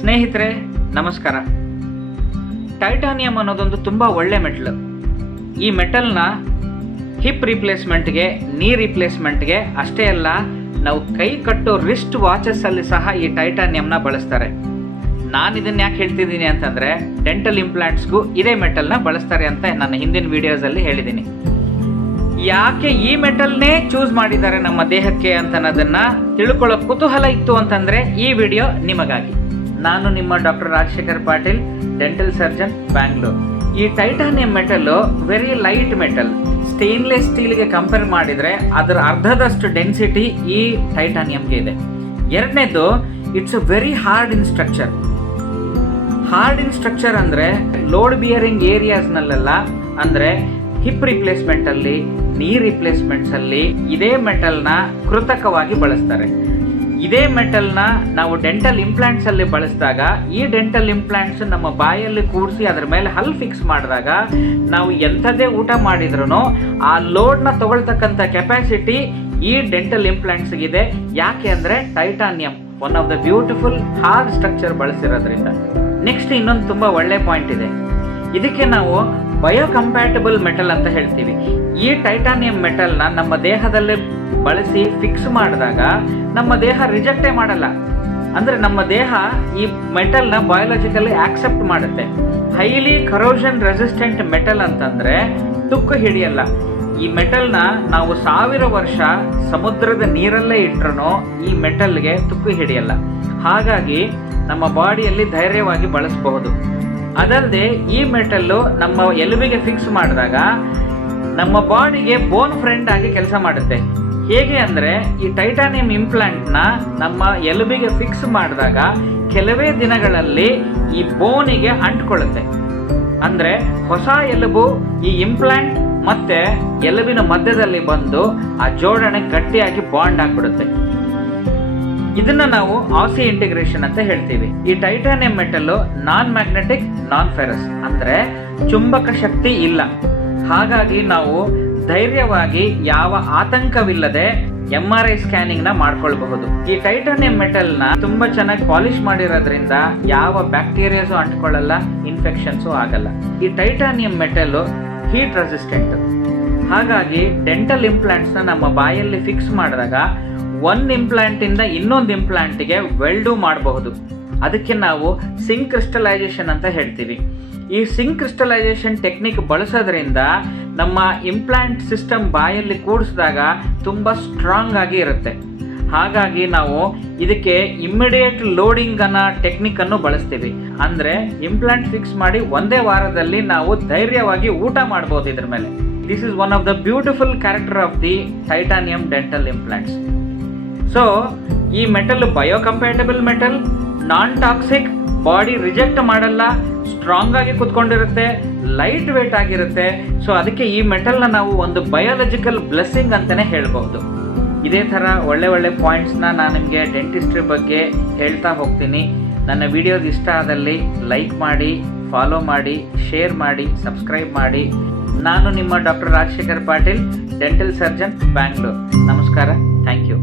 ಸ್ನೇಹಿತರೆ ನಮಸ್ಕಾರ. ಟೈಟಾನಿಯಂ ಅನ್ನೋದೊಂದು ತುಂಬ ಒಳ್ಳೆ ಮೆಟಲ್. ಈ ಮೆಟಲ್ನ ಹಿಪ್ ರಿಪ್ಲೇಸ್ಮೆಂಟ್ಗೆ, ನೀ ರಿಪ್ಲೇಸ್ಮೆಂಟ್ಗೆ ಅಷ್ಟೇ ಅಲ್ಲ, ನಾವು ಕೈ ಕಟ್ಟೋ ರಿಸ್ಟ್ ವಾಚಸ್ಸಲ್ಲಿ ಸಹ ಈ ಟೈಟಾನಿಯಂನ ಬಳಸ್ತಾರೆ. ನಾನು ಇದನ್ನು ಯಾಕೆ ಹೇಳ್ತಿದ್ದೀನಿ ಅಂತಂದರೆ, ಡೆಂಟಲ್ ಇಂಪ್ಲಾಂಟ್ಸ್ಗೂ ಇದೇ ಮೆಟಲ್ನ ಬಳಸ್ತಾರೆ ಅಂತ ನನ್ನ ಹಿಂದಿನ ವೀಡಿಯೋಸಲ್ಲಿ ಹೇಳಿದ್ದೀನಿ. ಯಾಕೆ ಈ ಮೆಟಲ್ನೇ ಚೂಸ್ ಮಾಡಿದ್ದಾರೆ ನಮ್ಮ ದೇಹಕ್ಕೆ ಅಂತ ಅನ್ನೋದನ್ನು ತಿಳ್ಕೊಳ್ಳೋ ಕುತೂಹಲ ಇತ್ತು ಅಂತಂದರೆ ಈ ವಿಡಿಯೋ ನಿಮಗಾಗಿ. ನಾನು ನಿಮ್ಮ doctor Rajashekhar Patil, dental surgeon, Bangalore. ಈ titanium metal very light metal. Stainless ಸ್ಟೀಲ್ಗೆ ಕಂಪೇರ್ ಮಾಡಿದರೆ ಅದರ ಅರ್ಧದಷ್ಟು ಡೆನ್ಸಿಟಿ ಈ ಟೈಟಾನಿಯಂಗೆ ಇದೆ. ಎರಡನೇದು, it's a very hard in structure. Hard in structure ಅಂದರೆ ಲೋಡ್ ಬಿಯರಿಂಗ್ ಏರಿಯಾಸ್ನಲ್ಲೆಲ್ಲ, ಅಂದರೆ ಹಿಪ್ ರಿಪ್ಲೇಸ್ಮೆಂಟಲ್ಲಿ, ನೀ ರಿಪ್ಲೇಸ್ಮೆಂಟ್ಸಲ್ಲಿ ಇದೇ ಮೆಟಲ್ನ ಕೃತಕವಾಗಿ ಬಳಸ್ತಾರೆ. ಇದೇ ಮೆಟಲ್ನ ನಾವು ಡೆಂಟಲ್ ಇಂಪ್ಲಾಂಟ್ಸಲ್ಲಿ ಬಳಸಿದಾಗ, ಈ ಡೆಂಟಲ್ ಇಂಪ್ಲಾಂಟ್ಸ್ ನಮ್ಮ ಬಾಯಲ್ಲಿ ಕೂಡಿಸಿ ಅದರ ಮೇಲೆ ಹಲ್ ಫಿಕ್ಸ್ ಮಾಡಿದಾಗ ನಾವು ಎಂಥದೇ ಊಟ ಮಾಡಿದ್ರೂ ಆ ಲೋಡ್ನ ತಗೊಳ್ತಕ್ಕಂಥ ಕೆಪಾಸಿಟಿ ಈ ಡೆಂಟಲ್ ಇಂಪ್ಲಾಂಟ್ಸ್ಗಿದೆ. ಯಾಕೆ ಅಂದರೆ titanium one of the beautiful hard structure ಬಳಸಿರೋದ್ರಿಂದ. ನೆಕ್ಸ್ಟ್ ಇನ್ನೊಂದು ತುಂಬ ಒಳ್ಳೆ ಪಾಯಿಂಟ್ ಇದೆ. ಇದಕ್ಕೆ ನಾವು ಬಯೋಕಂಪ್ಯಾಟಬಲ್ ಮೆಟಲ್ ಅಂತ ಹೇಳ್ತೀವಿ. ಈ ಟೈಟಾನಿಯಂ ಮೆಟಲ್ನ ನಮ್ಮ ದೇಹದಲ್ಲೇ ಬಳಸಿ ಫಿಕ್ಸ್ ಮಾಡಿದಾಗ ನಮ್ಮ ದೇಹ ರಿಜೆಕ್ಟೇ ಮಾಡಲ್ಲ. ಅಂದರೆ ನಮ್ಮ ದೇಹ ಈ ಮೆಟಲ್ನ ಬಯೋಲಾಜಿಕಲಿ ಆಕ್ಸೆಪ್ಟ್ ಮಾಡುತ್ತೆ. ಹೈಲಿ ಕರೋಷನ್ ರೆಸಿಸ್ಟೆಂಟ್ ಮೆಟಲ್ ಅಂತಂದರೆ ತುಕ್ಕು ಹಿಡಿಯಲ್ಲ. ಈ ಮೆಟಲ್ನ ನಾವು 1000 ವರ್ಷ ಸಮುದ್ರದ ನೀರಲ್ಲೇ ಇಟ್ಟರೂ ಈ ಮೆಟಲ್ಗೆ ತುಕ್ಕು ಹಿಡಿಯಲ್ಲ. ಹಾಗಾಗಿ ನಮ್ಮ ಬಾಡಿಯಲ್ಲಿ ಧೈರ್ಯವಾಗಿ ಬಳಸಬಹುದು. ಅದಲ್ಲದೆ ಈ ಮೆಟಲ್ಲು ನಮ್ಮ ಎಲುಬಿಗೆ ಫಿಕ್ಸ್ ಮಾಡಿದಾಗ ನಮ್ಮ ಬಾಡಿಗೆ ಬೋನ್ ಫ್ರೆಂಡ್ ಆಗಿ ಕೆಲಸ ಮಾಡುತ್ತೆ. ಹೇಗೆ ಅಂದರೆ, ಈ ಟೈಟಾನಿಯಂ ಇಂಪ್ಲಾಂಟ್ನ ನಮ್ಮ ಎಲುಬಿಗೆ ಫಿಕ್ಸ್ ಮಾಡಿದಾಗ ಕೆಲವೇ ದಿನಗಳಲ್ಲಿ ಈ ಬೋನಿಗೆ ಅಂಟ್ಕೊಳ್ಳುತ್ತೆ. ಅಂದರೆ ಹೊಸ ಎಲುಬು ಈ ಇಂಪ್ಲಾಂಟ್ ಮತ್ತೆ ಎಲುಬಿನ ಮಧ್ಯದಲ್ಲಿ ಬಂದು ಆ ಜೋಡಣೆ ಗಟ್ಟಿಯಾಗಿ ಬಾಂಡ್ ಆಗಿಬಿಡುತ್ತೆ. ಇದನ್ನ ನಾವು ಆಸಿ ಇಂಟಿಗ್ರೇಷನ್ ಅಂತ ಹೇಳ್ತೀವಿ. ಈ ಟೈಟಾನಿಯಂ ಮೆಟಲ್ಲು ನಾನ್ ಮ್ಯಾಗ್ನೆಟಿಕ್, ನಾನ್ ಫೆರಸ್, ಅಂದರೆ ಚುಂಬಕ ಶಕ್ತಿ ಇಲ್ಲ. ಹಾಗಾಗಿ ನಾವು ಧೈರ್ಯವಾಗಿ ಯಾವ ಆತಂಕವಿಲ್ಲದೆ MRI ಸ್ಕ್ಯಾನಿಂಗ್ನ ಮಾಡ್ಕೊಳ್ಬಹುದು. ಈ ಟೈಟಾನಿಯಂ ಮೆಟಲ್ನ ತುಂಬ ಚೆನ್ನಾಗಿ ಪಾಲಿಶ್ ಮಾಡಿರೋದ್ರಿಂದ ಯಾವ ಬ್ಯಾಕ್ಟೀರಿಯಾಸು ಅಂಟ್ಕೊಳ್ಳಲ್ಲ, ಇನ್ಫೆಕ್ಷನ್ಸು ಆಗಲ್ಲ. ಈ ಟೈಟಾನಿಯಂ ಮೆಟಲ್ಲು ಹೀಟ್ ರೆಸಿಸ್ಟೆಂಟ್. ಹಾಗಾಗಿ ಡೆಂಟಲ್ ಇಂಪ್ಲಾಂಟ್ಸ್ನ ನಮ್ಮ ಬಾಯಲ್ಲಿ ಫಿಕ್ಸ್ ಮಾಡಿದಾಗ ಒಂದು ಇಂಪ್ಲಾಂಟಿಂದ ಇನ್ನೊಂದು ಇಂಪ್ಲಾಂಟಿಗೆ ವೆಲ್ಡು ಮಾಡಬಹುದು. ಅದಕ್ಕೆ ನಾವು ಸಿಂಕ್ ಕ್ರಿಸ್ಟಲೈಸೇಷನ್ ಅಂತ ಹೇಳ್ತೀವಿ. ಈ ಸಿಂಕ್ ಕ್ರಿಸ್ಟಲೈಸೇಷನ್ ಟೆಕ್ನಿಕ್ ಬಳಸೋದ್ರಿಂದ ನಮ್ಮ ಇಂಪ್ಲಾಂಟ್ ಸಿಸ್ಟಮ್ ಬಾಯಲ್ಲಿ ಕೂಡಿಸಿದಾಗ ತುಂಬ ಸ್ಟ್ರಾಂಗ್ ಆಗಿ ಇರುತ್ತೆ. ಹಾಗಾಗಿ ನಾವು ಇದಕ್ಕೆ ಇಮ್ಮಿಡಿಯೇಟ್ ಲೋಡಿಂಗ್ ಅನ್ನೋ ಟೆಕ್ನಿಕನ್ನು ಬಳಸ್ತೀವಿ. ಅಂದರೆ ಇಂಪ್ಲಾಂಟ್ ಫಿಕ್ಸ್ ಮಾಡಿ ಒಂದೇ ವಾರದಲ್ಲಿ ನಾವು ಧೈರ್ಯವಾಗಿ ಊಟ ಮಾಡ್ಬೋದು ಇದ್ರ ಮೇಲೆ. This is one of the beautiful character of the titanium dental implants. So ಈ metal biocompatible metal, non toxic, body reject ಮಾಡಲ್ಲ, ಸ್ಟ್ರಾಂಗ್ ಆಗಿ ಕುತ್ಕೊಂಡಿರುತ್ತೆ, ಲೈಟ್ ವೇಟ್ ಆಗಿರುತ್ತೆ. ಸೊ ಅದಕ್ಕೆ ಈ ಮೆಟಲ್ನ ನಾವು ಒಂದು ಬಯೋಲಾಜಿಕಲ್ ಬ್ಲೆಸ್ಸಿಂಗ್ ಅಂತಲೇ ಹೇಳ್ಬೋದು. ಇದೇ ಥರ ಒಳ್ಳೆ ಒಳ್ಳೆ ಪಾಯಿಂಟ್ಸ್ನ ನಾನು ನಿಮಗೆ ಡೆಂಟಿಸ್ಟ್ರಿ ಬಗ್ಗೆ ಹೇಳ್ತಾ ಹೋಗ್ತೀನಿ. ನನ್ನ ವಿಡಿಯೋಸ್ ಇಷ್ಟ ಆದಲ್ಲಿ ಲೈಕ್ ಮಾಡಿ, ಫಾಲೋ ಮಾಡಿ, ಶೇರ್ ಮಾಡಿ, ಸಬ್ಸ್ಕ್ರೈಬ್ ಮಾಡಿ. ನಾನು ನಿಮ್ಮ doctor Rajashekhar Patil, dental surgeon, Bangalore. ನಮಸ್ಕಾರ. Thank you.